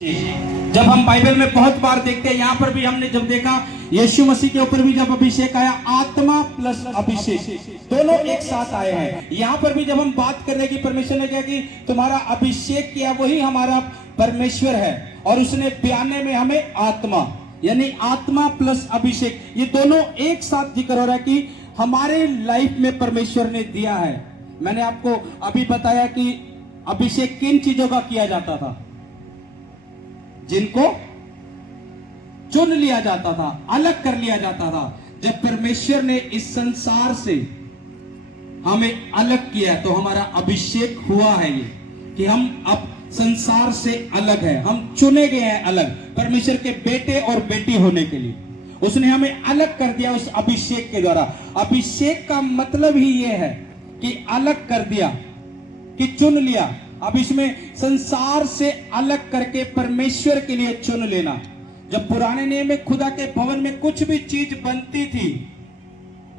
जब हम बाइबल में बहुत बार देखते हैं, यहाँ पर भी हमने जब देखा यीशु मसीह के ऊपर भी जब अभिषेक आया, आत्मा प्लस अभिषेक दोनों एक साथ आए हैं। यहाँ पर भी जब हम बात कर रहे हैं कि परमेश्वर ने कहा कि तुम्हारा अभिषेक किया वही हमारा परमेश्वर है, और उसने बयाने में हमें आत्मा यानी आत्मा प्लस अभिषेक ये दोनों एक साथ जिक्र हो रहा है कि हमारे लाइफ में परमेश्वर ने दिया है। मैंने आपको अभी बताया कि अभिषेक किन चीजों का किया जाता था, जिनको चुन लिया जाता था, अलग कर लिया जाता था। जब परमेश्वर ने इस संसार से हमें अलग किया तो हमारा अभिषेक हुआ है ये कि हम अब संसार से अलग है, हम चुने गए हैं अलग परमेश्वर के बेटे और बेटी होने के लिए। उसने हमें अलग कर दिया उस अभिषेक के द्वारा। अभिषेक का मतलब ही ये है कि अलग कर दिया, कि चुन लिया। अब इसमें संसार से अलग करके परमेश्वर के लिए चुन लेना। जब पुराने नियम में खुदा के भवन में कुछ भी चीज बनती थी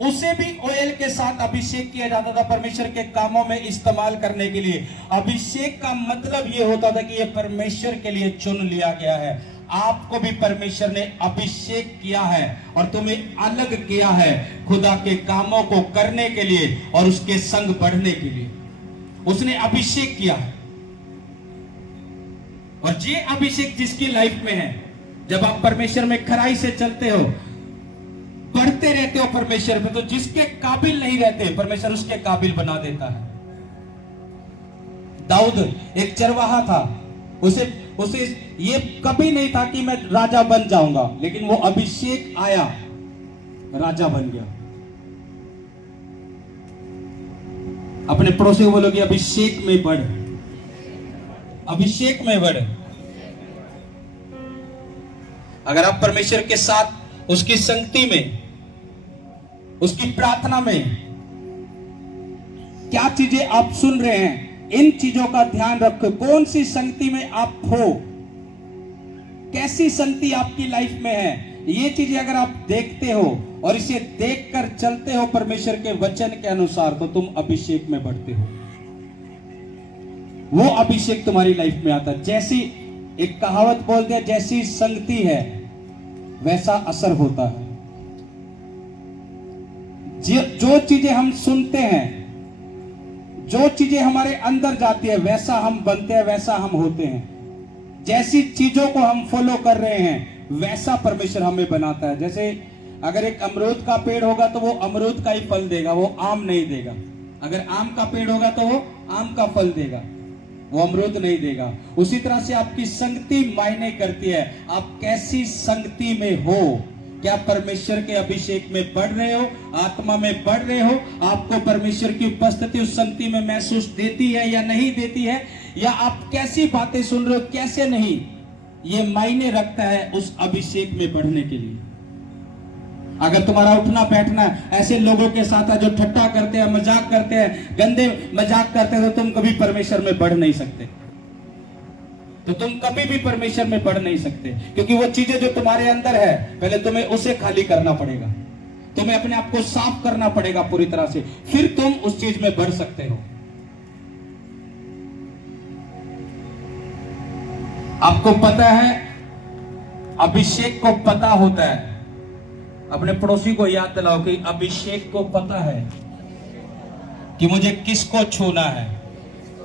उसे भी ऑयल के साथ अभिषेक किया जाता था परमेश्वर के कामों में इस्तेमाल करने के लिए। अभिषेक का मतलब यह होता था कि यह परमेश्वर के लिए चुन लिया गया है। आपको भी परमेश्वर ने अभिषेक किया है और तुम्हें अलग किया है खुदा के कामों को करने के लिए और उसके संग बढ़ने के लिए। उसने अभिषेक किया है, और ये अभिषेक जिसकी लाइफ में है, जब आप परमेश्वर में खराई से चलते हो, बढ़ते रहते हो परमेश्वर में, तो जिसके काबिल नहीं रहते परमेश्वर उसके काबिल बना देता है। दाऊद एक चरवाहा था, उसे ये कभी नहीं था कि मैं राजा बन जाऊंगा, लेकिन वो अभिषेक आया, राजा बन गया। अपने पड़ोसी को बोलो कि अभिषेक में बढ़, अभिषेक में बढ़। अगर आप परमेश्वर के साथ उसकी संगति में, उसकी प्रार्थना में क्या चीजें आप सुन रहे हैं, इन चीजों का ध्यान रखो। कौन सी संगति में आप हो, कैसी संगति आपकी लाइफ में है, ये चीजें अगर आप देखते हो और इसे देखकर चलते हो परमेश्वर के वचन के अनुसार, तो तुम अभिषेक में बढ़ते हो। वो अभिषेक तुम्हारी लाइफ में आता है। जैसी एक कहावत बोल दिया, जैसी संगति है वैसा असर होता है। जो चीजें हम सुनते हैं, जो चीजें हमारे अंदर जाती है, वैसा हम बनते हैं, वैसा हम होते हैं। जैसी चीजों को हम फॉलो कर रहे हैं वैसा परमेश्वर हमें बनाता है। जैसे अगर एक अमरूद का पेड़ होगा तो वो अमरूद का ही फल देगा, वो आम नहीं देगा। अगर आम का पेड़ होगा तो वो आम का फल देगा, वो अमरूद नहीं देगा। उसी तरह से आपकी संगति मायने करती है। आप कैसी संगति में हो, क्या परमेश्वर के अभिषेक में बढ़ रहे हो, आत्मा में बढ़ रहे हो, आपको परमेश्वर की उपस्थिति उस संगति में महसूस देती है या नहीं देती है, या आप कैसी बातें सुन रहे हो, कैसे नहीं, ये मायने रखता है उस अभिषेक में बढ़ने के लिए। अगर तुम्हारा उठना बैठना ऐसे लोगों के साथ है जो ठट्टा करते हैं, मजाक करते हैं, गंदे मजाक करते हैं, तो तुम कभी परमेश्वर में बढ़ नहीं सकते। तो तुम कभी भी परमेश्वर में बढ़ नहीं सकते, क्योंकि वो चीजें जो तुम्हारे अंदर है पहले तुम्हें उसे खाली करना पड़ेगा, तुम्हें अपने आप को साफ करना पड़ेगा पूरी तरह से, फिर तुम उस चीज में बढ़ सकते हो। आपको पता है, अभिषेक को पता होता है। अपने पड़ोसी को याद दिलाओ कि अभिषेक को पता है कि मुझे किसको छूना है,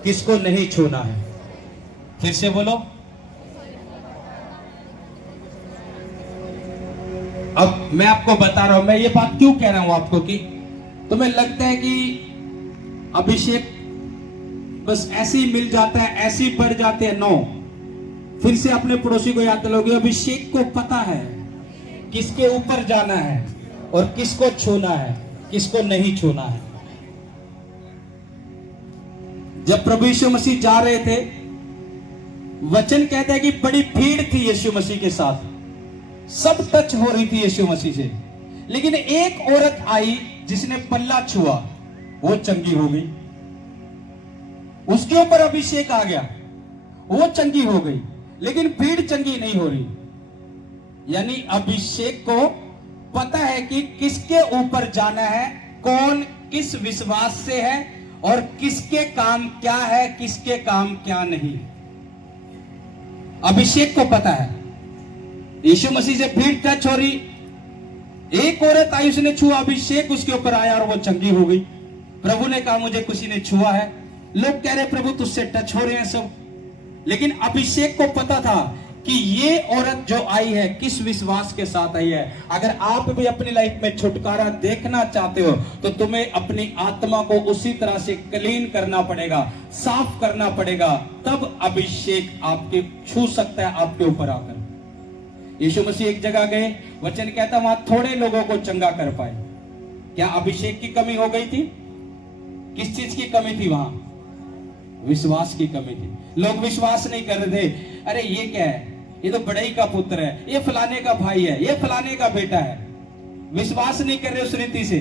किसको नहीं छूना है। फिर से बोलो। अब मैं आपको बता रहा हूं, मैं ये बात क्यों कह रहा हूं आपको कि तुम्हें लगता है कि अभिषेक बस ऐसे ही मिल जाता है, ऐसे ही बढ़ जाते हैं। नो, फिर से अपने पड़ोसी को याद दिलाओगे, अभिषेक को पता है किसके ऊपर जाना है और किसको छूना है, किसको नहीं छूना है। जब प्रभु यीशु मसीह जा रहे थे, वचन कहता है कि बड़ी भीड़ थी यीशु मसीह के साथ, सब टच हो रही थी यीशु मसीह से, लेकिन एक औरत आई जिसने पल्ला छुआ, वो चंगी हो गई। उसके ऊपर अभिषेक आ गया, वो चंगी हो गई, लेकिन भीड़ चंगी नहीं हो रही। यानी अभिषेक को पता है कि किसके ऊपर जाना है, कौन किस विश्वास से है, और किसके काम क्या है, किसके काम क्या नहीं। अभिषेक को पता है। यीशु मसीह से भीड़ टच हो रही, एक औरत आई, उसने छुआ, अभिषेक उसके ऊपर आया और वो चंगी हो गई। प्रभु ने कहा मुझे किसी ने छुआ है। लोग कह रहे प्रभु तुझसे टच हो रहे हैं सब, लेकिन अभिषेक को पता था कि ये औरत जो आई है किस विश्वास के साथ आई है। अगर आप भी अपनी लाइफ में छुटकारा देखना चाहते हो तो तुम्हें अपनी आत्मा को उसी तरह से क्लीन करना पड़ेगा, साफ करना पड़ेगा, तब अभिषेक आपके छू सकता है आपके ऊपर आकर। यीशु मसीह एक जगह गए, वचन कहता वहां थोड़े लोगों को चंगा कर पाए। क्या अभिषेक की कमी हो गई थी? किस चीज की कमी थी वहां? विश्वास की कमी थी। लोग विश्वास नहीं कर रहे थे। अरे ये क्या है, ये तो बड़ई का पुत्र है, ये फलाने का भाई है, ये फलाने का बेटा है। विश्वास नहीं कर रहे उस रीति से,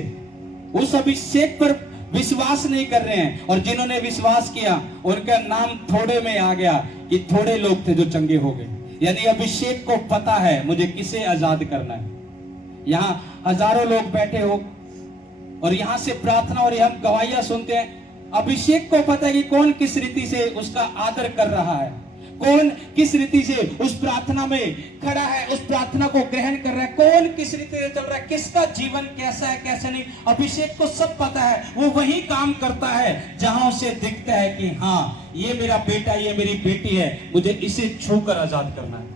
उस अभिषेक पर विश्वास नहीं कर रहे हैं। और जिन्होंने विश्वास किया उनका नाम थोड़े में आ गया कि थोड़े लोग थे जो चंगे हो गए। यानी अभिषेक को पता है मुझे किसे आजाद करना है। यहां हजारों लोग बैठे हो और यहां से प्रार्थना और हम गवाहियां सुनते हैं। अभिषेक को पता है कि कौन किस रीति से उसका आदर कर रहा है, कौन किस रीति से उस प्रार्थना में खड़ा है, उस प्रार्थना को ग्रहण कर रहा है, कौन किस रीति से चल रहा है, किसका जीवन कैसा है कैसा नहीं। अभिषेक को सब पता है। वो वही काम करता है जहां उसे दिखता है कि हाँ ये मेरा बेटा, ये मेरी बेटी है, मुझे इसे छूकर आजाद करना है।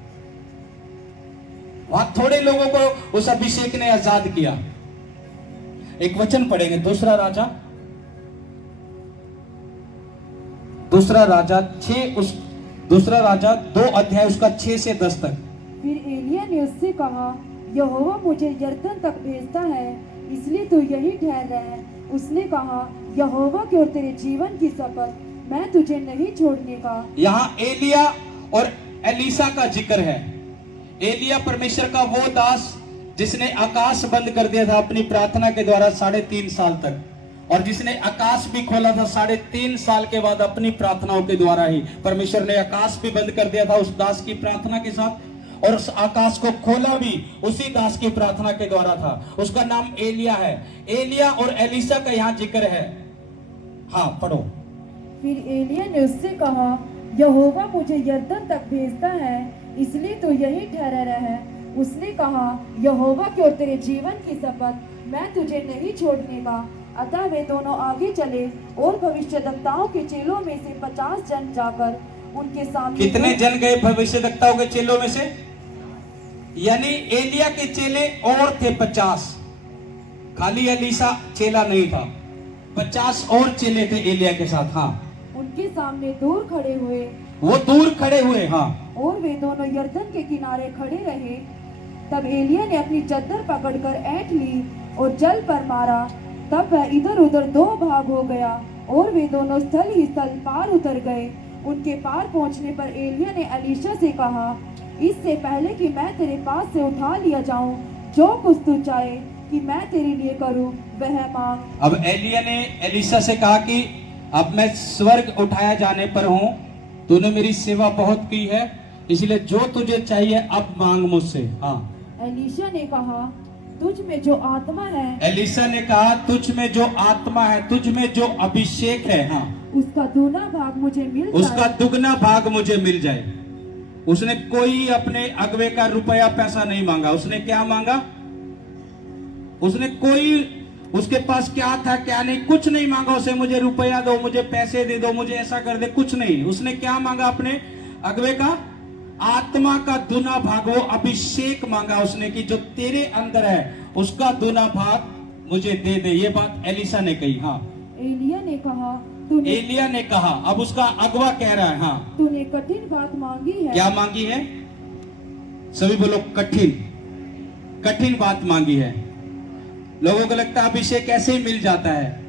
वहां थोड़े लोगों को उस अभिषेक ने आजाद किया। एक वचन पढ़ेंगे, दूसरा राजा 2 अध्याय उसका 6 से 10 तक। फिर एलिया ने उससे कहा, यहोवा मुझे यरदन तक भेजता है, इसलिए तू यही ठहर रह। उसने कहा, यहोवा की और तेरे जीवन की शपथ, मैं तुझे नहीं छोड़ने का। यहाँ एलिया और एलीसा का जिक्र है। एलिया परमेश्वर का वो दास जिसने आकाश बंद कर दिया था अपनी प्रार्थना के द्वारा 3.5 साल तक, और जिसने आकाश भी खोला था 3.5 साल के बाद अपनी प्रार्थनाओं के द्वारा ही। परमेश्वर ने आकाश भी बंद कर दिया था उस दास की प्रार्थना के साथ, और उस आकाश को खोला भी उसी दास की प्रार्थना के द्वारा था। उसका नाम एलिया है। एलिया और एलीसा का यहाँ जिक्र है। हाँ पढ़ो। फिर एलिया ने उससे कहा, यहोवा मुझे यरदन तक भेजता है, इसलिए तू यही ठहरा रह। उसने कहा, यहोवा की और तेरे जीवन की शपथ, मैं तुझे नहीं छोड़ने का। अतः वे दोनों आगे चले और भविष्यद्वक्ताओं के चेलों में से 50 जन जाकर उनके सामने। कितने जन गए भविष्यद्वक्ताओं के चेलों में से? यानी एलिया के चेले और थे 50, खाली एलीसा चेला नहीं था, 50 और चेले थे एलिया के साथ। हाँ, उनके सामने दूर खड़े हुए। वो दूर खड़े हुए। हाँ, और वे दोनों यरदन के किनारे खड़े रहे। तब एलिया ने अपनी चद्दर पकड़कर ऐंठ ली और जल पर मारा। तब वह इधर उधर 2 भाग हो गया और वे दोनों स्थल ही स्थल पार उतर गए। उनके पार पहुंचने पर एलिया ने एलीशा से कहा, इससे पहले कि मैं तेरे पास से उठा लिया जाऊं, जो कुछ तू चाहे कि मैं तेरे लिए करूं वह मांग। अब एलिया ने एलीशा से कहा कि अब मैं स्वर्ग उठाया जाने पर हूं, तूने मेरी सेवा बहुत की है, इसलिए जो तुझे चाहिए अब मांग मुझसे। हाँ, एलीशा ने कहा, तुझ में जो आत्मा है। एलीशा ने कहा, तुझ में जो आत्मा है, तुझ में जो अभिषेक है, हाँ, उसका दुगना भाग मुझे मिल जाए। उसका दुगना भाग मुझे मिल जाए। उसने कोई अपने अगवे का रुपया पैसा नहीं मांगा। उसने क्या मांगा? उसने कोई, उसके पास क्या था क्या नहीं, कुछ नहीं मांगा। उसे मुझे रुपया दो, मुझे पैसे दे दो, मुझे ऐसा कर दे, कुछ नहीं। उसने क्या मांगा? अपने अगवे का आत्मा का दुना भाग, वो अभिषेक मांगा उसने कि जो तेरे अंदर है उसका दुना भाग मुझे दे दे। ये बात एलीशा ने कही। हाँ, एलिया ने कहा, एलिया ने कहा। अब उसका अगवा कह रहा है, हाँ, तूने कठिन बात मांगी है। क्या मांगी है? सभी बोलो, कठिन। कठिन बात मांगी है। लोगों को लगता है अभिषेक ऐसे ही मिल जाता है,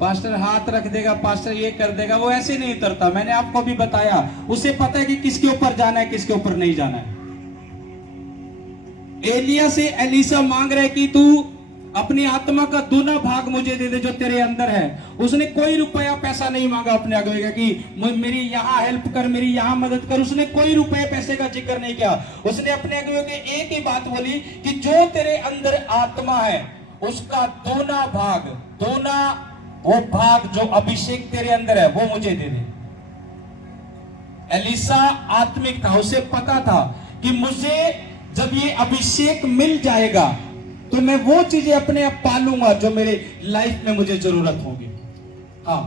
पास्टर हाथ रख देगा, पास्टर ये कर देगा। वो ऐसे नहीं उतरता। मैंने आपको भी बताया, उसे पता है कि किसके ऊपर जाना है, किसके ऊपर नहीं जाना है। एलिया से एलीशा मांग रहे कि तू अपनी आत्मा का दूना भाग मुझे दे दे जो तेरे अंदर है। उसने कोई रुपया पैसा नहीं मांगा अपने अगवे का कि मेरी यहाँ हेल्प कर, मेरी यहाँ मदद कर। उसने कोई रुपये पैसे का जिक्र नहीं किया। उसने अपने अगवे के एक ही बात बोली कि जो तेरे अंदर आत्मा है उसका दूना भाग, दूना वो भाग जो अभिषेक तेरे अंदर है वो मुझे दे दे। एलिसा आत्मिक था, उसे पता था कि मुझे जब ये अभिषेक मिल जाएगा तो मैं वो चीजें अपने आप पालूंगा जो मेरे लाइफ में मुझे जरूरत होगी। हाँ,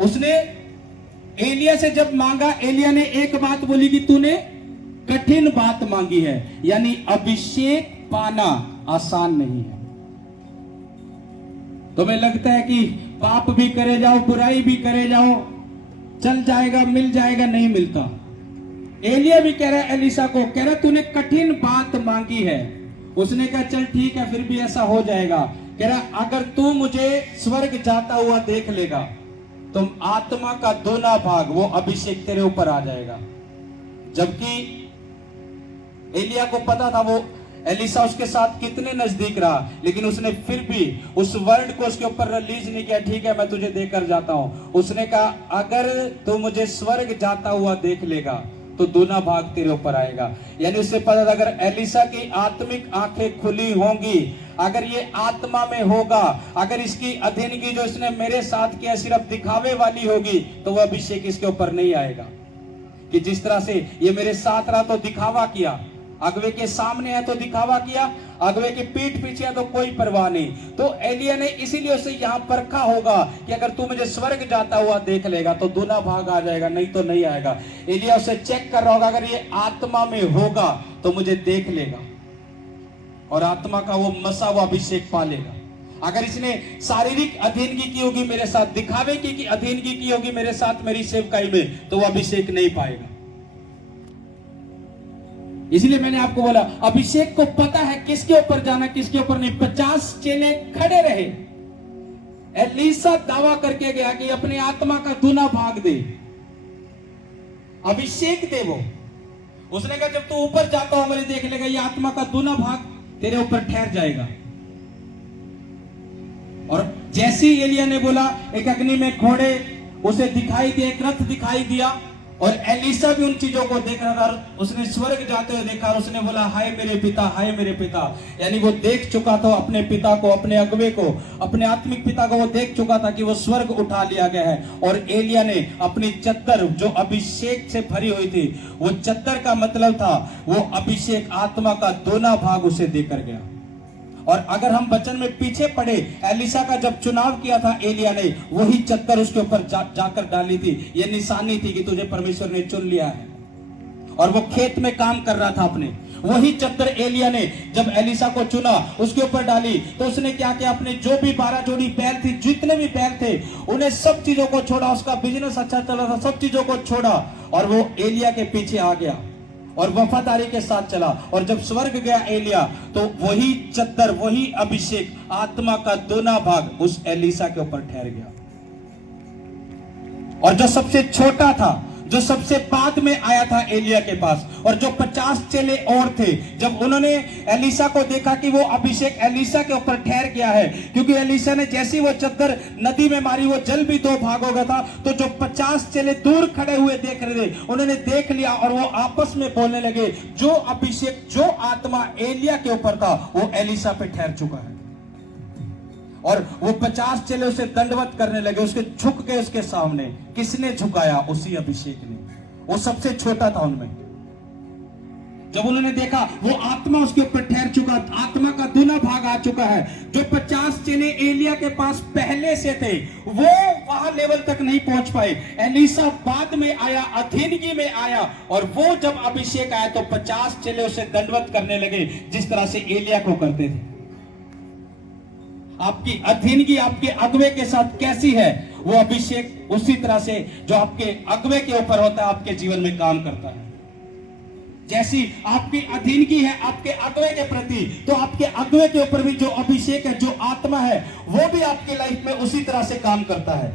उसने एलिया से जब मांगा, एलिया ने एक बात बोली कि तूने कठिन बात मांगी है, यानी अभिषेक पाना आसान नहीं है। तुम्हें लगता है कि पाप भी करे जाओ, बुराई भी करे जाओ, चल जाएगा, मिल जाएगा, नहीं मिलता। एलिया भी कह रहा है एलिसा को, कह रहा तूने कठिन बात मांगी है। उसने कहा चल ठीक है, फिर भी ऐसा हो जाएगा। कह रहा अगर तू मुझे स्वर्ग जाता हुआ देख लेगा तो आत्मा का दोना भाग वो अभिषेक तेरे ऊपर आ जाएगा। जबकि एलिया को पता था वो एलिसा उसके साथ कितने नजदीक रहा, लेकिन उसने फिर भी उस वर्ड को उसके ऊपर रिलीज नहीं किया। ठीक है, मैं तुझे देकर जाता हूं। उसने कहा अगर तू मुझे स्वर्ग जाता हुआ देख लेगा तो दूना भाग तेरे ऊपर आएगा। यानी उससे पता था अगर एलिसा की आत्मिक आंखें खुली होंगी, अगर ये आत्मा में होगा, अगर इसकी अधीनगी जो इसने मेरे साथ किया सिर्फ दिखावे वाली होगी, तो वह अभिषेक इसके ऊपर नहीं आएगा। कि जिस तरह से ये मेरे साथ रहा तो दिखावा किया, अगवे के सामने है तो दिखावा किया, अगवे के पीठ पीछे है तो कोई परवाह नहीं। तो एलिया ने इसीलिए उसे यहां परखा होगा कि अगर तू मुझे स्वर्ग जाता हुआ देख लेगा तो दूना भाग आ जाएगा, नहीं तो नहीं आएगा। एलिया उसे चेक कर रहा होगा, अगर ये आत्मा में होगा तो मुझे देख लेगा और आत्मा का वो मसा हुआ अभिषेक पालेगा। अगर इसने शारीरिक अधीनगी की होगी मेरे साथ, दिखावे की अधीनगी की होगी मेरे साथ मेरी सेवकाई में, तो वो अभिषेक नहीं पाएगा। इसलिए मैंने आपको बोला अभिषेक को पता है किसके ऊपर जाना किसके ऊपर नहीं। 50 चेले खड़े रहे, एलीसा दावा करके गया कि अपने आत्मा का दूना भाग दे, अभिषेक दे। वो उसने कहा जब तू ऊपर जाता हो मेरे देख लेगा, ये आत्मा का दूना भाग तेरे ऊपर ठहर जाएगा। और जैसे ही एलिया ने बोला, एक अग्नि में घोड़े उसे दिखाई दिए, एक रथ दिखाई दिया, और एलिसा भी उन चीजों को देख रहा था। उसने स्वर्ग जाते हुए देखा और उसने बोला हाय मेरे पिता, हाय मेरे पिता। यानी वो देख चुका था अपने पिता को, अपने अगवे को, अपने आत्मिक पिता को। वो देख चुका था कि वो स्वर्ग उठा लिया गया है। और एलिया ने अपनी चद्दर जो अभिषेक से भरी हुई थी, वो चद्दर का मतलब था वो अभिषेक आत्मा का दोना भाग उसे देकर गया। और अगर हम वचन में पीछे पढ़े, एलिसा का जब चुनाव किया था एलिया ने, वही चद्दर उसके ऊपर जाकर डाली थी। ये निशानी थी कि तुझे परमेश्वर ने चुन लिया है। और वो खेत में काम कर रहा था अपने, वही चद्दर एलिया ने जब एलिसा को चुना उसके ऊपर डाली। तो उसने क्या किया, अपने जो भी 12 जोड़ी बैल थी, जितने भी बैल थे, उन्हें सब चीजों को छोड़ा। उसका बिजनेस अच्छा चल रहा था, सब चीजों को छोड़ा और वो एलिया के पीछे आ गया और वफादारी के साथ चला। और जब स्वर्ग गया एलिया, तो वही चद्दर, वही अभिषेक, आत्मा का दोना भाग उस एलिसा के ऊपर ठहर गया। और जो सबसे छोटा था, जो सबसे बाद में आया था एलिया के पास, और जो 50 चेले और थे, जब उन्होंने एलिसा को देखा कि वो अभिषेक एलिसा के ऊपर ठहर गया है, क्योंकि एलिसा ने जैसी वो चद्दर नदी में मारी, वो जल भी 2 भाग हो गया था। तो जो 50 चेले दूर खड़े हुए देख रहे थे, उन्होंने देख लिया और वो आपस में बोलने लगे, जो अभिषेक, जो आत्मा एलिया के ऊपर था, वो एलिसा पे ठहर चुका है। और वो 50 चेले उसे दंडवत करने लगे, उसके झुक गए उसके सामने। किसने झुकाया? उसी अभिषेक ने। वो सबसे छोटा था उनमें। जब उन्होंने देखा वो आत्मा उसके ऊपर ठहर चुका, आत्मा का दूना भाग आ चुका है। जो 50 चेले एलिया के पास पहले से थे, वो वहां लेवल तक नहीं पहुंच पाए। एलिसा बाद में आया, अधीनगी में आया, और वो जब अभिषेक आया तो 50 चेले उसे दंडवत करने लगे, जिस तरह से एलिया को करते थे। आपकी अधीनगी आपके अगवे के साथ कैसी है, वो अभिषेक उसी तरह से जो आपके अगवे के ऊपर होता है आपके जीवन में काम करता है। जैसी आपकी अधीनगी है आपके अगवे के प्रति, तो आपके अगवे के ऊपर भी जो अभिषेक है, जो आत्मा है, वो भी आपकी लाइफ में उसी तरह से काम करता है।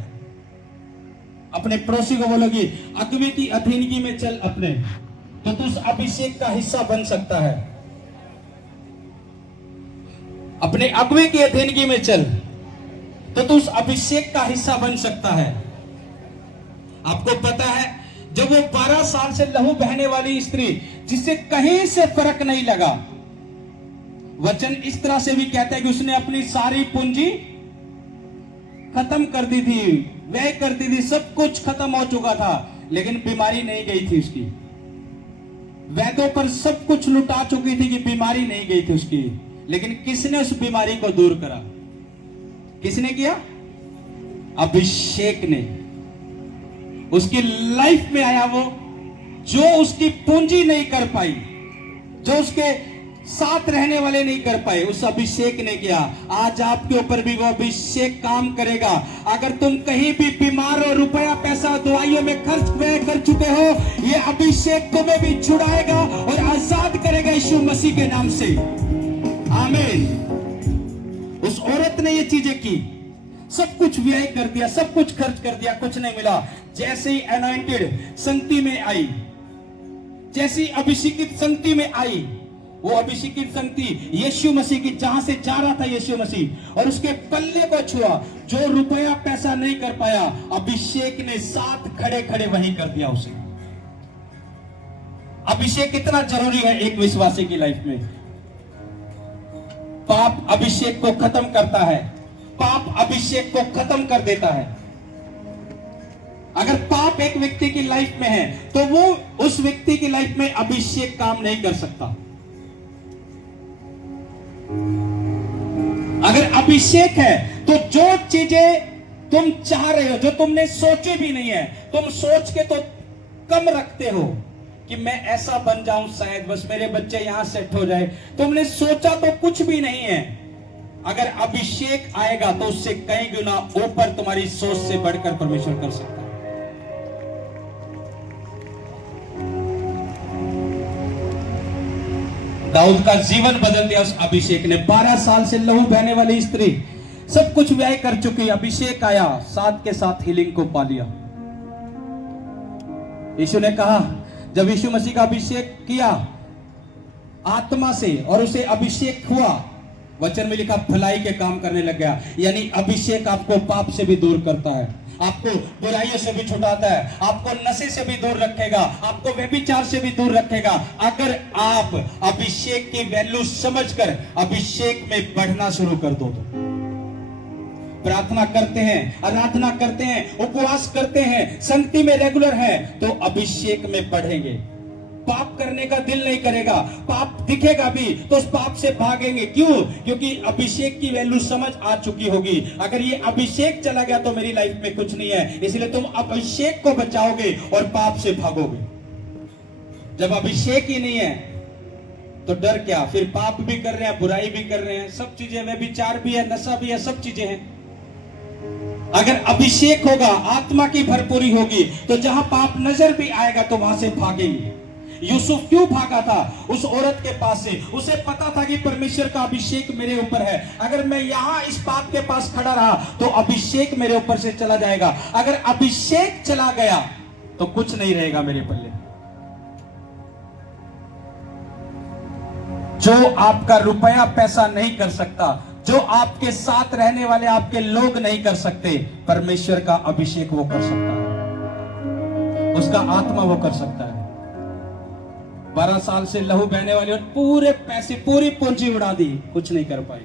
अपने पड़ोसी को बोलोगी अगवे की अधीनगी में चल अपने, तो तू उस अभिषेक का हिस्सा बन सकता है। अपने अगवे की अधीनगी में चल तो तू उस अभिषेक का हिस्सा बन सकता है। आपको पता है, जब वो 12 साल से लहू बहने वाली स्त्री, जिससे कहीं से फर्क नहीं लगा, वचन इस तरह से भी कहता है कि उसने अपनी सारी पूंजी खत्म कर दी थी, व्यय कर दी थी, सब कुछ खत्म हो चुका था, लेकिन बीमारी नहीं गई थी उसकी। वैद्यों पर सब कुछ लुटा चुकी थी कि बीमारी नहीं गई थी उसकी, लेकिन किसने उस बीमारी को दूर करा? किसने किया? अभिषेक ने। उसकी लाइफ में आया वो, जो उसकी पूंजी नहीं कर पाई, जो उसके साथ रहने वाले नहीं कर पाए, उस अभिषेक ने किया। आज आपके ऊपर भी वो अभिषेक काम करेगा। अगर तुम कहीं भी बीमार हो, रुपया पैसा दवाइयों में खर्च व्यय कर चुके हो, ये अभिषेक तुम्हें भी छुड़ाएगा और आजाद करेगा यीशु मसीह के नाम से। आमीन। उस औरत ने ये चीजें की, सब कुछ व्यय कर दिया, सब कुछ खर्च कर दिया, कुछ नहीं मिला। जैसे ही अनॉइंटेड संगति में आई, जैसी अभिषेकित संगति में आई, वो अभिषेकित संगति यीशु मसीह की, जहां से जा रहा था यीशु मसीह, और उसके पल्ले को छुआ। जो रुपया पैसा नहीं कर पाया, अभिषेक ने साथ खड़े खड़े वहीं कर दिया उसे। अभिषेक कितना जरूरी है एक विश्वासी की लाइफ में। पाप अभिषेक को खत्म करता है, पाप अभिषेक को खत्म कर देता है। अगर पाप एक व्यक्ति की लाइफ में है, तो वो उस व्यक्ति की लाइफ में अभिषेक काम नहीं कर सकता। अगर अभिषेक है, तो जो चीजें तुम चाह रहे हो, जो तुमने सोची भी नहीं है, तुम सोच के तो कम रखते हो कि मैं ऐसा बन जाऊं, शायद बस मेरे बच्चे यहां सेट हो जाए, तुमने सोचा तो कुछ भी नहीं है। अगर अभिषेक आएगा तो उससे कई गुना ऊपर तुम्हारी सोच से बढ़कर परमेश्वर कर सकता है। दाऊद का जीवन बदल दिया उस अभिषेक ने। 12 साल से लहू बहने वाली स्त्री, सब कुछ व्यय कर चुकी, अभिषेक आया, साथ के साथ हीलिंग को पा लिया। यीशु ने कहा, जब यीशु मसीह का अभिषेक किया आत्मा से और उसे अभिषेक हुआ, वचन में लिखा भलाई के काम करने लग गया। यानी अभिषेक आपको पाप से भी दूर करता है, आपको बुराइयों से भी छुटाता है, आपको नशे से भी दूर रखेगा, आपको व्यभिचार से भी दूर रखेगा। अगर आप अभिषेक की वैल्यू समझकर अभिषेक में बढ़ना शुरू कर दो तो। प्रार्थना करते हैं, आराधना करते हैं, उपवास करते हैं, संगति में रेगुलर है, तो अभिषेक में बढ़ेंगे। पाप करने का दिल नहीं करेगा, पाप दिखेगा भी तो उस पाप से भागेंगे। क्यों? क्योंकि अभिषेक की वैल्यू समझ आ चुकी होगी। अगर ये अभिषेक चला गया तो मेरी लाइफ में कुछ नहीं है, इसलिए तुम अभिषेक को बचाओगे और पाप से भागोगे। जब अभिषेक ही नहीं है तो डर क्या? फिर पाप भी कर रहे हैं, बुराई भी कर रहे हैं, सब चीजें, व्यभिचार भी है, नशा भी है, सब चीजें हैं। अगर अभिषेक होगा, आत्मा की भरपूरी होगी, तो जहां पाप नजर भी आएगा तो वहां से भागेंगे। यूसुफ क्यों भागा था उस औरत के पास से? उसे पता था कि परमेश्वर का अभिषेक मेरे ऊपर है। अगर मैं यहां इस बात के पास खड़ा रहा तो अभिषेक मेरे ऊपर से चला जाएगा। अगर अभिषेक चला गया तो कुछ नहीं रहेगा मेरे पल्ले। जो आपका रुपया पैसा नहीं कर सकता, जो आपके साथ रहने वाले आपके लोग नहीं कर सकते, परमेश्वर का अभिषेक वो कर सकता है, उसका आत्मा वो कर सकता है। 12 साल से लहू बहने वाली और पूरे पैसे, पूरी पूंजी उड़ा दी, कुछ नहीं कर पाई।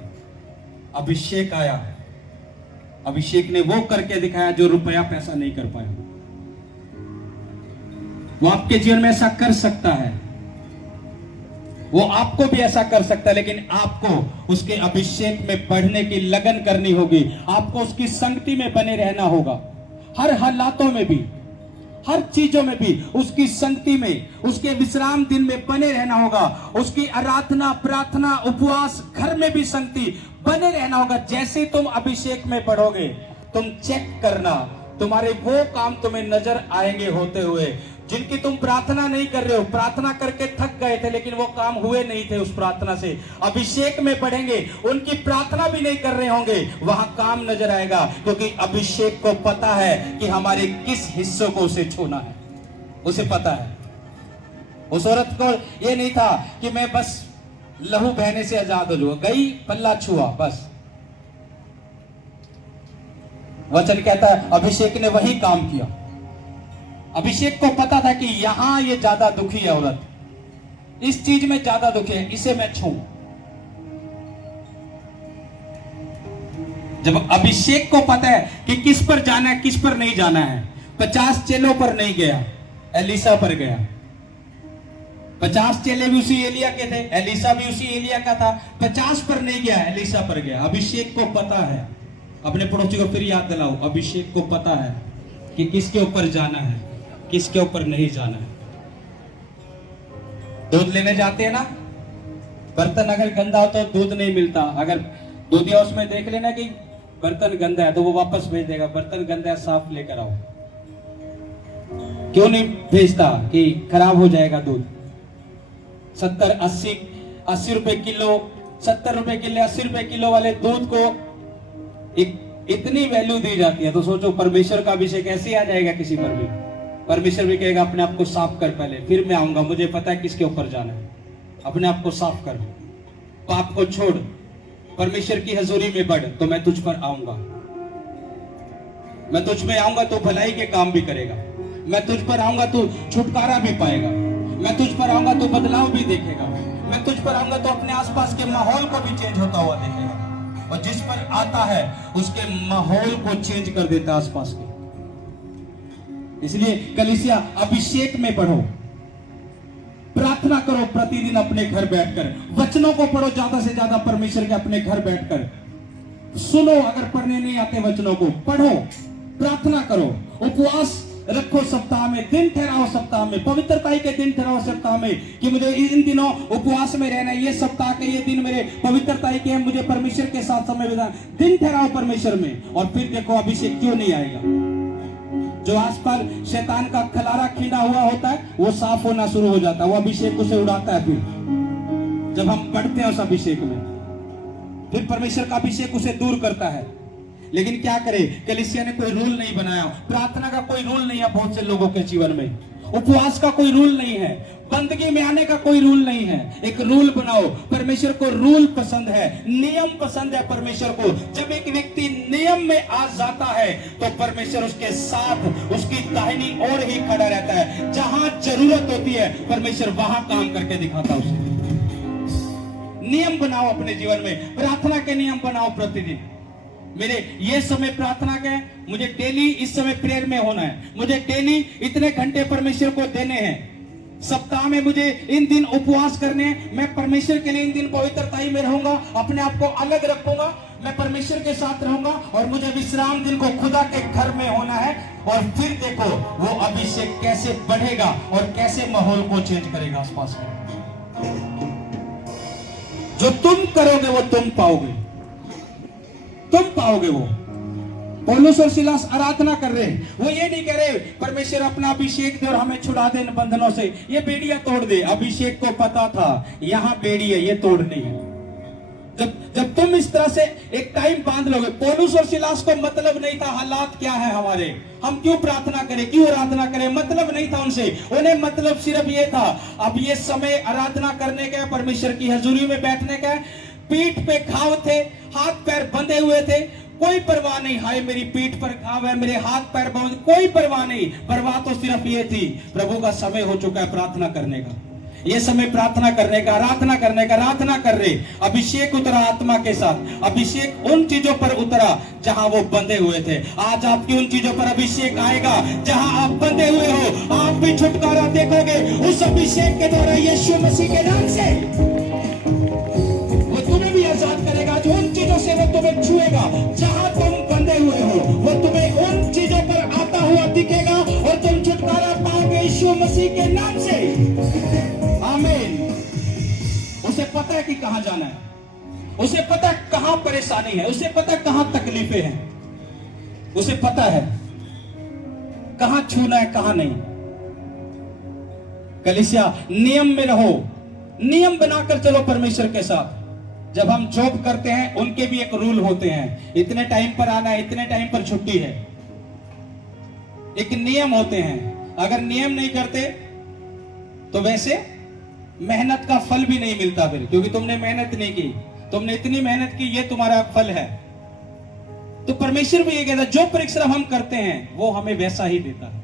अभिषेक आया, अभिषेक ने वो करके दिखाया जो रुपया पैसा नहीं कर पाया। वो आपके जीवन में ऐसा कर सकता है, वो आपको भी ऐसा कर सकता है, लेकिन आपको उसके अभिषेक में बढ़ने की लगन करनी होगी। आपको उसकी संगति में बने रहना होगा, हर हालातों में भी, हर चीजों में भी उसकी संगति में, उसके विश्राम दिन में बने रहना होगा। उसकी आराधना, प्रार्थना, उपवास, घर में भी संगति बने रहना होगा। जैसे तुम अभिषेक में बढ़ोगे, तुम चेक करना, तुम्हारे वो काम तुम्हें नजर आएंगे होते हुए जिनकी तुम प्रार्थना नहीं कर रहे हो। प्रार्थना करके थक गए थे लेकिन वो काम हुए नहीं थे उस प्रार्थना से। अभिषेक में बढ़ेंगे, उनकी प्रार्थना भी नहीं कर रहे होंगे, वहां काम नजर आएगा, क्योंकि अभिषेक को पता है कि हमारे किस हिस्सों को उसे छूना है, उसे पता है। उस औरत को ये नहीं था कि मैं बस लहू बहने से आजाद हो जाऊं, गई, पल्ला छुआ, बस। वचन कहता है अभिषेक ने वही काम किया। अभिषेक को पता था कि यहां ये ज्यादा दुखी है औरत, इस चीज में ज्यादा दुखी है, इसे मैं छू। जब अभिषेक को पता है कि किस पर जाना है, किस पर नहीं जाना है, 50 चेलों पर नहीं गया, एलिसा पर गया। 50 चेले भी उसी एलिया के थे, एलिसा भी उसी एलिया का था। 50 पर नहीं गया, एलिसा पर गया। अभिषेक को पता है, अपने पड़ोसी को फिर याद दिलाओ, अभिषेक को पता है कि किसके ऊपर जाना है, किसके ऊपर नहीं जाना है। दूध लेने जाते हैं ना, बर्तन अगर गंदा हो तो दूध नहीं मिलता। अगर दूध हाउस में देख लेना कि बर्तन गंदा है तो वो वापस भेज देगा, बर्तन गंदा है साफ लेकर आओ। क्यों नहीं भेजता? कि खराब हो जाएगा दूध। 70-80 रुपए किलो, 70 रुपए किलो, 80 रुपए किलो वाले दूध को इतनी वैल्यू दी जाती है। तो सोचो परमेश्वर का अभिषेक ऐसे आ जाएगा किसी पर भी। परमेश्वर भी कहेगा अपने आप को साफ कर पहले, फिर मैं आऊंगा, मुझे पता है किसके ऊपर जाना है। अपने आप को साफ कर, पाप को छोड़, परमेश्वर की हजूरी में बढ़, तो मैं तुझ पर आऊंगा। मैं तुझ में आऊंगा तो भलाई के काम भी करेगा। मैं तुझ पर आऊंगा तो छुटकारा भी पाएगा। मैं तुझ पर आऊंगा तो बदलाव भी देखेगा। मैं तुझ पर आऊंगा तो अपने आसपास के माहौल को भी चेंज होता हुआ देखेगा। और जिस पर आता है उसके माहौल को चेंज कर देता है आसपास के। इसलिए कलीसिया अभिषेक में बढ़ो, प्रार्थना करो प्रतिदिन अपने घर बैठकर, वचनों को पढ़ो ज्यादा से ज्यादा परमेश्वर के अपने घर बैठकर। सुनो, अगर पढ़ने नहीं आते वचनों को पढ़ो, प्रार्थना करो, उपवास रखो सप्ताह में, दिन ठहराओ सप्ताह में, पवित्रता के दिन ठहराओ सप्ताह में कि मुझे इन दिनों उपवास में रहना है, ये सप्ताह के ये दिन मेरे पवित्रता के हैं, मुझे परमेश्वर के साथ समय बिताना। दिन ठहराओ परमेश्वर में, और फिर देखो अभिषेक क्यों नहीं आएगा। जो आसपास शैतान का खलारा खिंडा हुआ होता है वो साफ होना शुरू हो जाता है, वो अभिषेक उसे उड़ाता है। फिर जब हम बढ़ते हैं उस अभिषेक में, फिर परमेश्वर का अभिषेक उसे दूर करता है। लेकिन क्या करे, कलीसिया ने कोई रूल नहीं बनाया, प्रार्थना का कोई रूल नहीं है बहुत से लोगों के जीवन में, उपवास का कोई रूल नहीं है, बंदगी में आने का कोई रूल नहीं है। एक रूल बनाओ। परमेश्वर को रूल पसंद है, नियम पसंद है परमेश्वर को। जब एक व्यक्ति नियम में आ जाता है तो परमेश्वर उसके साथ, उसकी दाहिनी ओर ही खड़ा रहता है। जहां जरूरत होती है परमेश्वर वहां काम करके दिखाता है उसे। नियम बनाओ अपने जीवन में, प्रार्थना के नियम बनाओ प्रतिदिन। मेरे ये समय प्रार्थना का है, मुझे डेली इस समय प्रेयर में होना है, मुझे डेली इतने घंटे परमेश्वर को देने हैं, सप्ताह में मुझे इन दिन उपवास करने हैं, मैं परमेश्वर के लिए इन दिन पवित्रता में रहूंगा, अपने आप को अलग रखूंगा, मैं परमेश्वर के साथ रहूंगा, और मुझे विश्राम दिन को खुदा के घर में होना है। और फिर देखो वो अभिषेक कैसे बढ़ेगा और कैसे माहौल को चेंज करेगा आसपास में। जो तुम करोगे वो तुम पाओगे, तुम पाओगे। वो पौलुस और सिलास आराधना कर रहे, वो ये नहीं कह रहे परमेश्वर अपना अभिषेक दे और हमें छुड़ा दे इन बंधनों से, ये बेड़ियां तोड़ दे। अभिषेक को पता था यहां बेड़ी है, ये तोड़नी है। जब तुम इस तरह से एक टाइम बांध लोगे, पौलुस और सिलास को मतलब नहीं था हालात क्या है हमारे, हम क्यों प्रार्थना करें, क्यों आराधना करें, मतलब नहीं था उनसे। उन्हें मतलब सिर्फ ये था अब ये समय आराधना करने का, परमेश्वर की हजूरी में बैठने का। पीठ पे घाव थे, हाथ पैर बंधे हुए थे, कोई परवाह नहीं, हाय मेरी पीठ पर घाव है, मेरे हाथ पैर बंधे, कोई परवाह नहीं। परवाह तो सिर्फ ये थी प्रभु का समय हो चुका है प्रार्थना करने का, ये समय प्रार्थना करने का, आराधना करने का। आराधना कर रहे, अभिषेक उतरा आत्मा के साथ, अभिषेक उन चीजों पर उतरा जहां वो बंधे हुए थे। आज आपकी उन चीजों पर अभिषेक आएगा जहां आप बंधे हुए हो, आप भी छुटकारा देखोगे उस अभिषेक के द्वारा, यीशु मसीह के नाम से। आजाद करेगा, जो उन चीजों से वो तुम्हें छुएगा, जहां तुम बंधे हुए हो वो तुम्हें उन चीजों पर आता हुआ दिखेगा और तुम छुटकारा पाओगे यीशु मसीह के नाम से। आमीन। उसे पता है कि कहां जाना है, उसे पता है कहां परेशानी है, उसे पता है कहां तकलीफें हैं, उसे पता है कहां छूना है कहां नहीं। कलीसिया नियम में रहो, नियम बनाकर चलो परमेश्वर के साथ। जब हम जॉब करते हैं उनके भी एक रूल होते हैं, इतने टाइम पर आना है, इतने टाइम पर छुट्टी है, एक नियम होते हैं। अगर नियम नहीं करते तो वैसे मेहनत का फल भी नहीं मिलता फिर, क्योंकि तुमने मेहनत नहीं की, तुमने इतनी मेहनत की, ये तुम्हारा फल है। तो परमेश्वर भी ये कहता है जो परिश्रम हम करते हैं वो हमें वैसा ही देता है।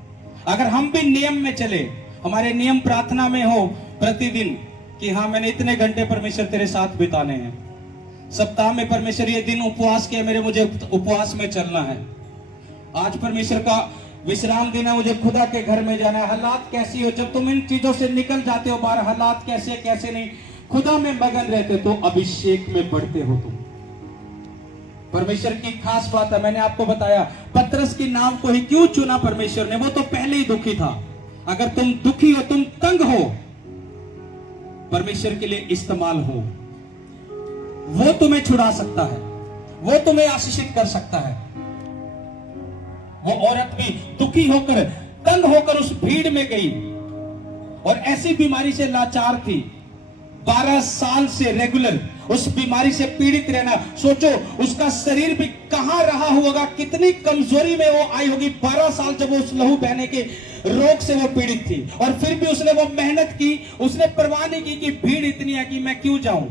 अगर हम भी नियम में चले, हमारे नियम प्रार्थना में हो प्रतिदिन कि हाँ मैंने इतने घंटे परमेश्वर तेरे साथ बिताने हैं, सप्ताह में परमेश्वर ये दिन उपवास के मेरे, मुझे उपवास में चलना है, आज परमेश्वर का विश्राम दिन है, मुझे खुदा के घर में जाना है। हालात कैसी हो, जब तुम इन चीजों से निकल जाते हो बाहर, हालात कैसे कैसे नहीं, खुदा में मगन रहते तो अभिषेक में बढ़ते हो तुम। परमेश्वर की खास बात है, मैंने आपको बताया पतरस के नाम को ही क्यों चुना परमेश्वर ने, वो तो पहले ही दुखी था। अगर तुम दुखी हो, तुम तंग हो, परमेश्वर के लिए इस्तेमाल हो, वो तुम्हें छुड़ा सकता है, वो तुम्हें आशीषित कर सकता है। वो औरत भी दुखी होकर, तंग होकर उस भीड़ में गई और ऐसी बीमारी से लाचार थी, 12 साल से रेगुलर उस बीमारी से पीड़ित रहना। सोचो उसका शरीर भी कहां रहा होगा, कितनी कमजोरी में वो आई होगी। 12 साल जब वो उस लहू बहने के रोग से वो पीड़ित थी, और फिर भी उसने वो मेहनत की, उसने परवाह नहीं की कि भीड़ इतनी है कि मैं क्यों जाऊं,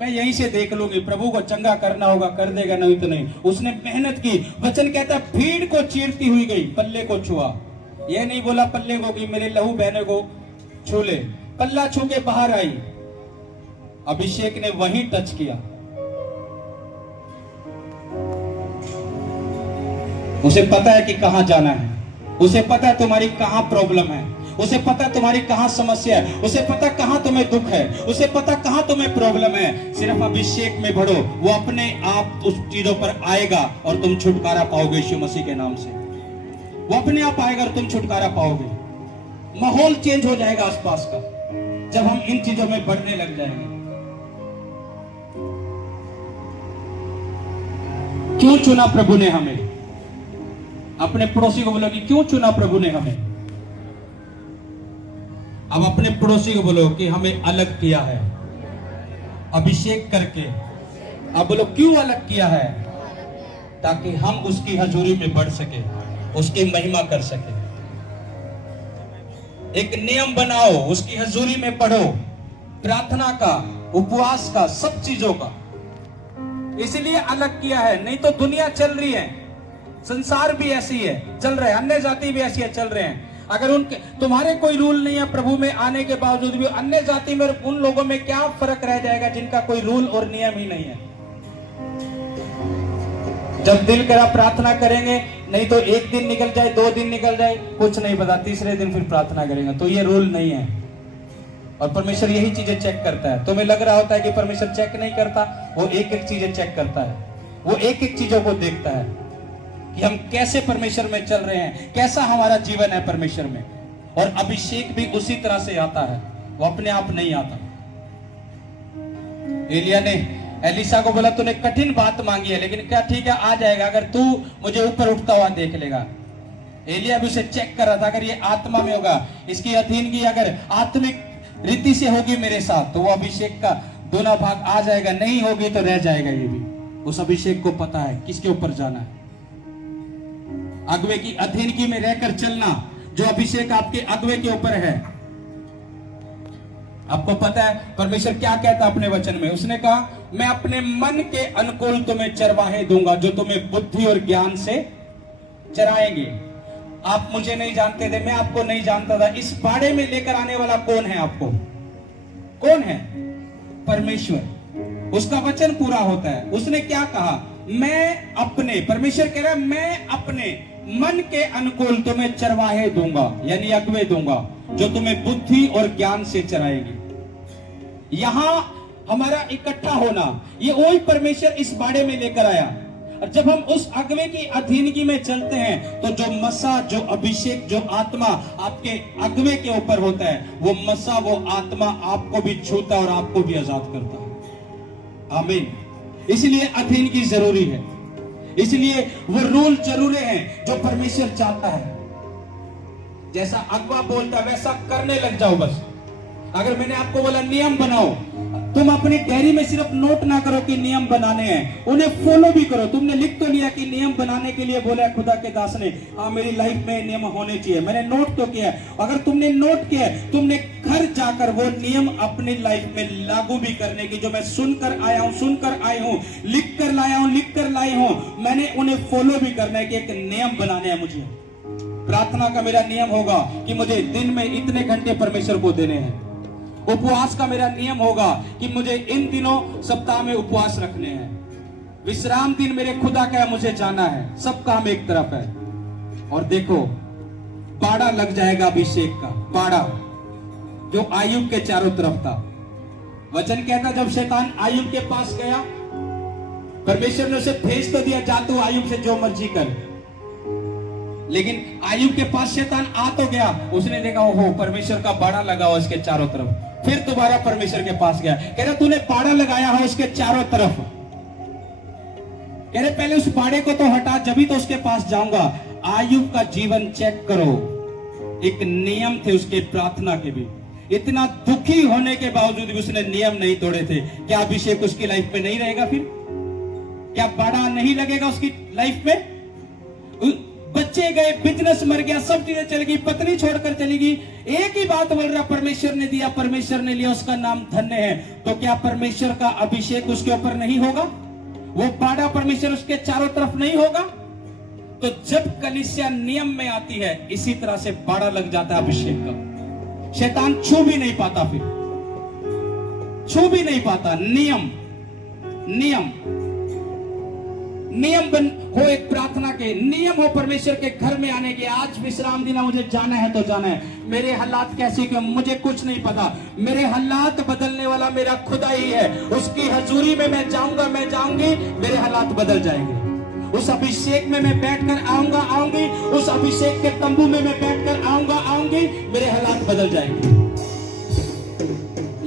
मैं यहीं से देख लूंगी, प्रभु को चंगा करना होगा कर देगा, नहीं तो नहीं। उसने मेहनत की। वचन कहता है भीड़ को चीरती हुई गई, पल्ले को छुआ। यह नहीं बोला पल्ले को कि मेरे लहू बहने को छू ले, पल्ला छू के बाहर आई। अभिषेक ने वहीं टच किया। उसे पता है कि कहां जाना है, उसे पता है तुम्हारी कहां प्रॉब्लम है, उसे पता तुम्हारी कहां समस्या है, उसे पता कहां तुम्हें दुख है, उसे पता कहां तुम्हें प्रॉब्लम है। सिर्फ अभिषेक में बढ़ो, वो अपने आप उस चीजों पर आएगा और तुम छुटकारा पाओगे यीशु मसीह के नाम से। वो अपने आप आएगा और तुम छुटकारा पाओगे। माहौल चेंज हो जाएगा आसपास का, जब हम इन चीजों में बढ़ने लग जाएंगे। क्यों चुना प्रभु ने हमें? अपने पड़ोसी को बोलो कि क्यों चुना प्रभु ने हमें। अब अपने पड़ोसी को बोलो कि हमें अलग किया है अभिषेक करके। अब बोलो क्यों अलग किया है? ताकि हम उसकी हजूरी में बढ़ सके, उसकी महिमा कर सके। एक नियम बनाओ, उसकी हजूरी में पढ़ो, प्रार्थना का, उपवास का, सब चीजों का। इसलिए अलग किया है, नहीं तो दुनिया चल रही है, संसार भी ऐसी है चल रहे हैं, अन्य जाति भी ऐसी है चल रहे हैं। अगर उनके तुम्हारे कोई रूल नहीं है प्रभु में आने के बावजूद भी, अन्य जाति में उन लोगों में क्या फर्क रह जाएगा जिनका कोई रूल और नियम ही नहीं है। जब दिल करा प्रार्थना करेंगे, नहीं तो एक दिन निकल जाए, 2 दिन निकल जाए, कुछ नहीं पता, तीसरे दिन फिर प्रार्थना करेंगे। तो ये रूल नहीं है, और परमेश्वर यही चीजें चेक करता है। तुम्हें लग रहा होता है कि परमेश्वर चेक नहीं करता, वो एक एक चीजें चेक करता है, वो एक एक चीजों को देखता है कि हम कैसे परमेश्वर में चल रहे हैं, कैसा हमारा जीवन है परमेश्वर में। और अभिषेक भी उसी तरह से आता है, वो अपने आप नहीं आता। एलिया ने एलिसा को बोला तूने कठिन बात मांगी है, लेकिन क्या ठीक है आ जाएगा अगर तू मुझे ऊपर उठता हुआ देख लेगा। एलिया भी उसे चेक कर रहा था, अगर ये आत्मा में होगा, इसकी अधीनगी अगर आत्मिक रीति से होगी मेरे साथ, तो वो अभिषेक का दोना भाग आ जाएगा, नहीं होगी तो रह जाएगा। ये भी उस अभिषेक को पता है किसके ऊपर जाना है। अगुवे की अधीनगी में रहकर चलना, जो अभिषेक आपके अगुवे के ऊपर है। आपको पता है परमेश्वर क्या कहता अपने वचन में, उसने कहा मैं अपने मन के अनुकूल तुम्हें चरवाहे दूंगा, जो तुम्हें बुद्धि और ज्ञान से चराएंगे। आप मुझे नहीं जानते थे, मैं आपको नहीं जानता था। इस बाड़े में लेकर आने वाला कौन है आपको? कौन है? परमेश्वर। उसका वचन पूरा होता है। उसने क्या कहा? मैं अपने, परमेश्वर कह रहा है मैं अपने मन के अनुकूल तुम्हें चरवाहे दूंगा, यानी अगुवे दूंगा, जो तुम्हें बुद्धि और ज्ञान से चराएगी। यहां हमारा इकट्ठा होना, ये वही परमेश्वर इस बाड़े में लेकर आया। और जब हम उस अगुवे की अधीनगी में चलते हैं, तो जो मसा, जो अभिषेक, जो आत्मा आपके अगुवे के ऊपर होता है, वो मसा, वो आत्मा आपको भी छूता है और आपको भी आजाद करता है। आमीन। इसलिए अधीनगी जरूरी है, इसलिए वो रूल जरूरी हैं जो परमेश्वर चाहता है। जैसा अगुवा बोलता है वैसा करने लग जाओ बस। अगर मैंने आपको बोला नियम बनाओ, तुम अपनी डायरी में सिर्फ नोट ना करो कि नियम बनाने हैं, उन्हें फॉलो भी करो। तुमने लिख तो लिया कि नियम बनाने के लिए बोला खुदा के दास ने, हाँ मेरी लाइफ में नियम होने चाहिए, मैंने नोट तो किया। अगर तुमने नोट किया, तुमने घर जाकर वो नियम अपनी लाइफ में लागू भी करने की, जो मैं सुनकर आया हूं, सुनकर आई हूं, लिख कर लाया हूं, लिख कर लाई हूं, मैंने उन्हें फॉलो भी करना है कि एक नियम बनाने हैं मुझे। प्रार्थना का मेरा नियम होगा कि मुझे दिन में इतने घंटे परमेश्वर को देने हैं। उपवास का मेरा नियम होगा कि मुझे इन दिनों सप्ताह में उपवास रखने हैं। विश्राम दिन मेरे खुदा का है, मुझे जाना है। सब काम एक तरफ है। और देखो बाड़ा लग जाएगा अभिषेक का, बाड़ा जो आयुब के चारों तरफ था। वचन कहता जब शैतान आयुब के पास गया, परमेश्वर ने उसे भेज तो दिया, जा तू आयुब से जो मर्जी कर, लेकिन आयुब के पास शैतान आ तो गया, उसने देखा ओहो परमेश्वर का बाड़ा लगा हो इसके चारों तरफ। फिर दोबारा परमेश्वर के पास गया, कह रहा तूने बाड़ा लगाया हो उसके चारों तरफ, कह रहे पहले उस बाड़े को तो हटा, जब ही तो उसके पास जाऊंगा। आयुब का जीवन चेक करो, एक नियम थे उसके प्रार्थना के भी, इतना दुखी होने के बावजूद भी उसने नियम नहीं तोड़े थे। क्या अभिषेक उसकी लाइफ में नहीं रहेगा? फिर क्या बाड़ा नहीं लगेगा उसकी लाइफ में? बच्चे गए, बिजनेस मर गया, सब चीजें चल गई, पत्नी छोड़कर चली गई, एक ही बात बोल रहा परमेश्वर ने दिया, परमेश्वर ने लिया, उसका नाम धन्य है। तो क्या परमेश्वर का अभिषेक उसके ऊपर नहीं होगा? वो बाड़ा परमेश्वर उसके चारों तरफ नहीं होगा? तो जब कलीसिया नियम में आती है, इसी तरह से बाड़ा लग जाता है अभिषेक का, शैतान छू भी नहीं पाता, फिर छू भी नहीं पाता। नियम नियम नियम बन हो, एक प्रार्थना के नियम हो, परमेश्वर के घर में आने के। आज विश्राम दिन मुझे जाना है तो जाना है, मेरे हालात कैसे क्यों मुझे कुछ नहीं पता, मेरे हालात बदलने वाला मेरा खुदा ही है, उसकी हजूरी में मैं जाऊंगा, मैं जाऊंगी, मेरे हालात बदल जाएंगे। उस अभिषेक में मैं बैठकर आऊंगा, आऊंगी, उस अभिषेक के तंबू में मैं बैठकर आऊंगा, आऊंगी, मेरे हालात बदल जाएंगे।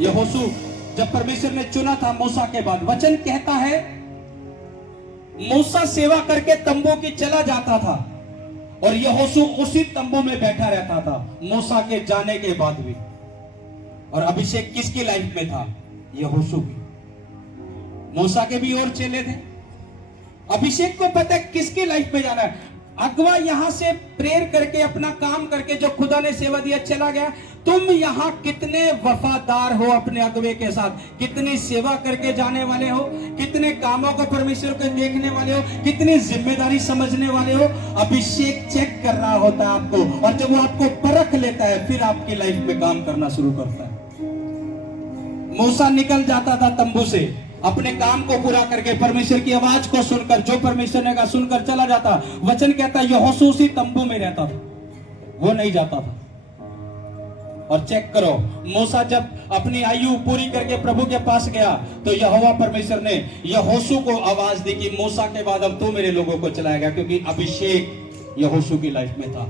यहोशू जब परमेश्वर ने चुना था मूसा के बाद, वचन कहता है मूसा सेवा करके तंबू की चला जाता था और यहोशू उसी तंबू में बैठा रहता था मूसा के जाने के बाद भी। और अभिषेक किसकी लाइफ में था? यहोशू की। मूसा के भी और चेले थे, अभिषेक को पता है किसकी लाइफ में जाना है। अगवा यहां से प्रेयर करके अपना काम करके जो खुदा ने सेवा दिया चला गया, तुम यहां कितने वफादार हो अपने अगवे के साथ, कितनी सेवा करके जाने वाले हो, कितने कामों को परमेश्वर को देखने वाले हो, कितनी जिम्मेदारी समझने वाले हो। अभिषेक चेक कर रहा होता है आपको, और जब वो आपको परख लेता है फिर आपकी लाइफ में काम करना शुरू करता है। मूसा निकल जाता था तंबू से अपने काम को पूरा करके, परमेश्वर की आवाज को सुनकर, जो परमेश्वर ने कहा सुनकर चला जाता। वचन कहता यहोशू उसी तंबू में रहता था, वो नहीं जाता था। और चेक करो, मूसा जब अपनी आयु पूरी करके प्रभु के पास गया तो यहोवा परमेश्वर ने यहोशू को आवाज दी कि मूसा के बाद अब तू मेरे लोगों को चलाएगा, क्योंकि अभिषेक यहोशू की लाइफ में था।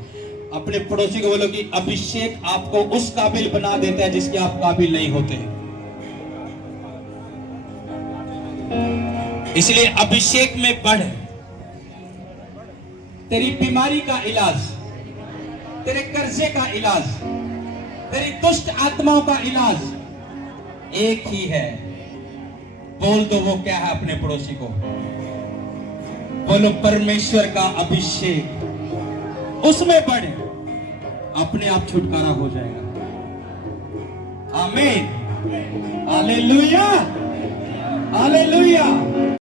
अपने पड़ोसी को बोलो कि अभिषेक आपको उस काबिल बना देता है जिसके आप काबिल नहीं होते। इसलिए अभिषेक में बढ़। तेरी बीमारी का इलाज, तेरे कर्जे का इलाज, तेरी दुष्ट आत्माओं का इलाज एक ही है। बोल दो वो क्या है अपने पड़ोसी को, बोलो परमेश्वर का अभिषेक, उसमें बढ़े, अपने आप छुटकारा हो जाएगा। आमीन, हालेलुया, हालेलुया।